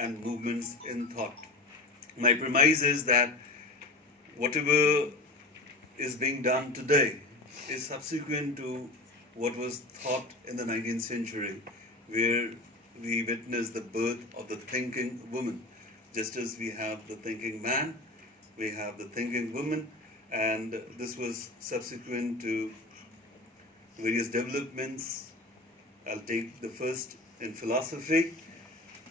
and movements in thought. My premise is that whatever is being done today is subsequent to what was thought in the 19th century, where we witness the birth of the thinking woman. Just as we have the thinking man, we have the thinking woman, and this was subsequent to various developments. I'll take the first in philosophy.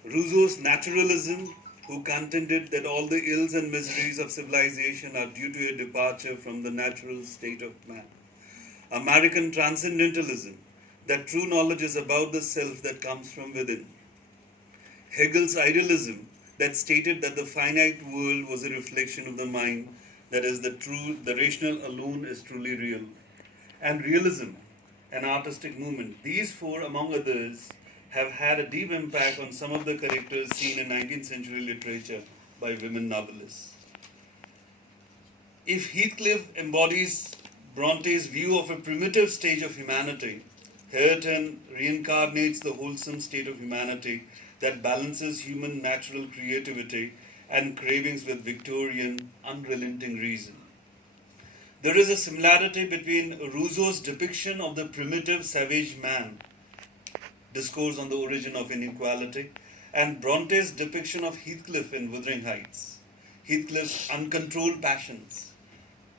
Rousseau's naturalism, who contended that all the ills and miseries of civilization are due to a departure from the natural state of man. American transcendentalism, that true knowledge is about the self that comes from within. Hegel's idealism, that stated that the finite world was a reflection of the mind, that is, the rational alone is truly real. And realism, an artistic movement. These four, among others, have had a deep impact on some of the characters seen in 19th century literature by women novelists. If Heathcliff embodies Bronte's view of a primitive stage of humanity, Hareton reincarnates the wholesome state of humanity that balances human natural creativity and cravings with Victorian, unrelenting reason. There is a similarity between Rousseau's depiction of the primitive savage man, Discourse on the Origin of Inequality, and Bronte's depiction of Heathcliff in Wuthering Heights. Heathcliff's uncontrolled passions,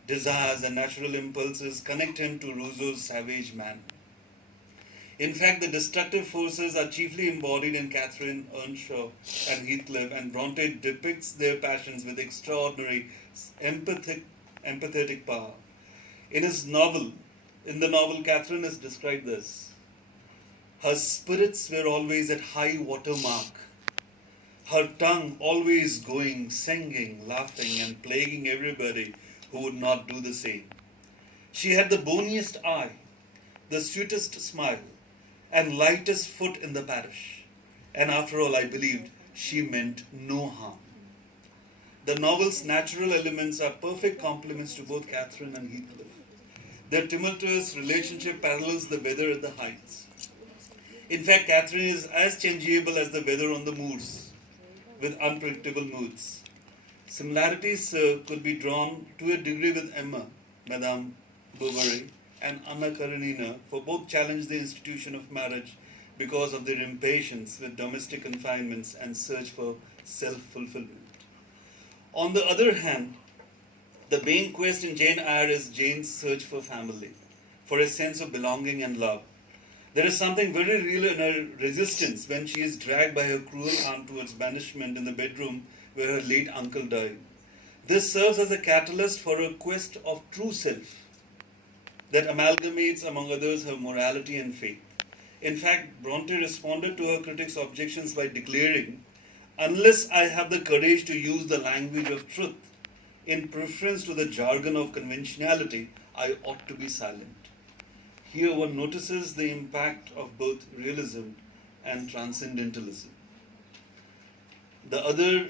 desires, and natural impulses connect him to Rousseau's savage man. In fact, the destructive forces are chiefly embodied in Catherine Earnshaw and Heathcliff, and Bronte depicts their passions with extraordinary empathetic power. In the novel, Catherine is described this. Her spirits were always at high water mark, her tongue always going, singing, laughing, and plaguing everybody who would not do the same. She had the boniest eye, the sweetest smile, and lightest foot in the parish. And after all, I believed she meant no harm. The novel's natural elements are perfect complements to both Catherine and Heathcliff. Their tumultuous relationship parallels the weather at the heights. In fact, Catherine is as changeable as the weather on the moors, with unpredictable moods. Similarities could be drawn to a degree with Emma, Madame Bovary, and Anna Karenina, for both challenge the institution of marriage because of their impatience with domestic confinements and search for self-fulfillment. On the other hand, the main quest in Jane Eyre is Jane's search for family, for a sense of belonging and love. There is something very real in her resistance when she is dragged by her cruel aunt towards banishment in the bedroom where her late uncle died. This serves as a catalyst for her quest of true self that amalgamates, among others, her morality and faith. In fact, Bronte responded to her critics' objections by declaring, "Unless I have the courage to use the language of truth in preference to the jargon of conventionality, I ought to be silent." Here one notices the impact of both realism and transcendentalism. The other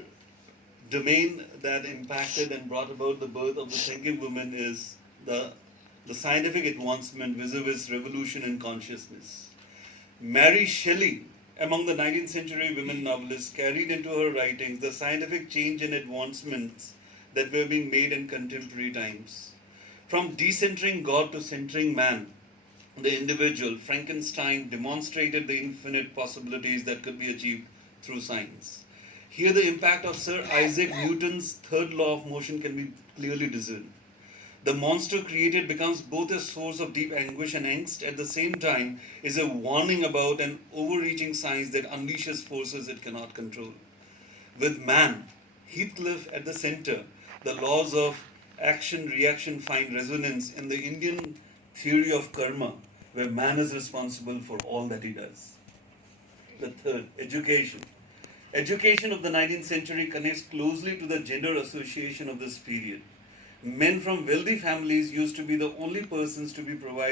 domain that impacted and brought about the birth of the thinking woman is the scientific advancement vis-a-vis revolution in consciousness. Mary Shelley, among the 19th century women novelists, carried into her writings the scientific change and advancements that were being made in contemporary times. From decentering God to centering man, the individual, Frankenstein demonstrated the infinite possibilities that could be achieved through science. Here the impact of Sir Isaac Newton's third law of motion can be clearly discerned. The monster created becomes both a source of deep anguish and angst, at the same time is a warning about an overreaching science that unleashes forces it cannot control. With man, Heathcliff at the center, the laws of action-reaction find resonance in the Indian theory of karma, where man is responsible for all that he does. The third, education. Education of the 19th century connects closely to the gender association of this period. Men from wealthy families used to be the only persons to be provided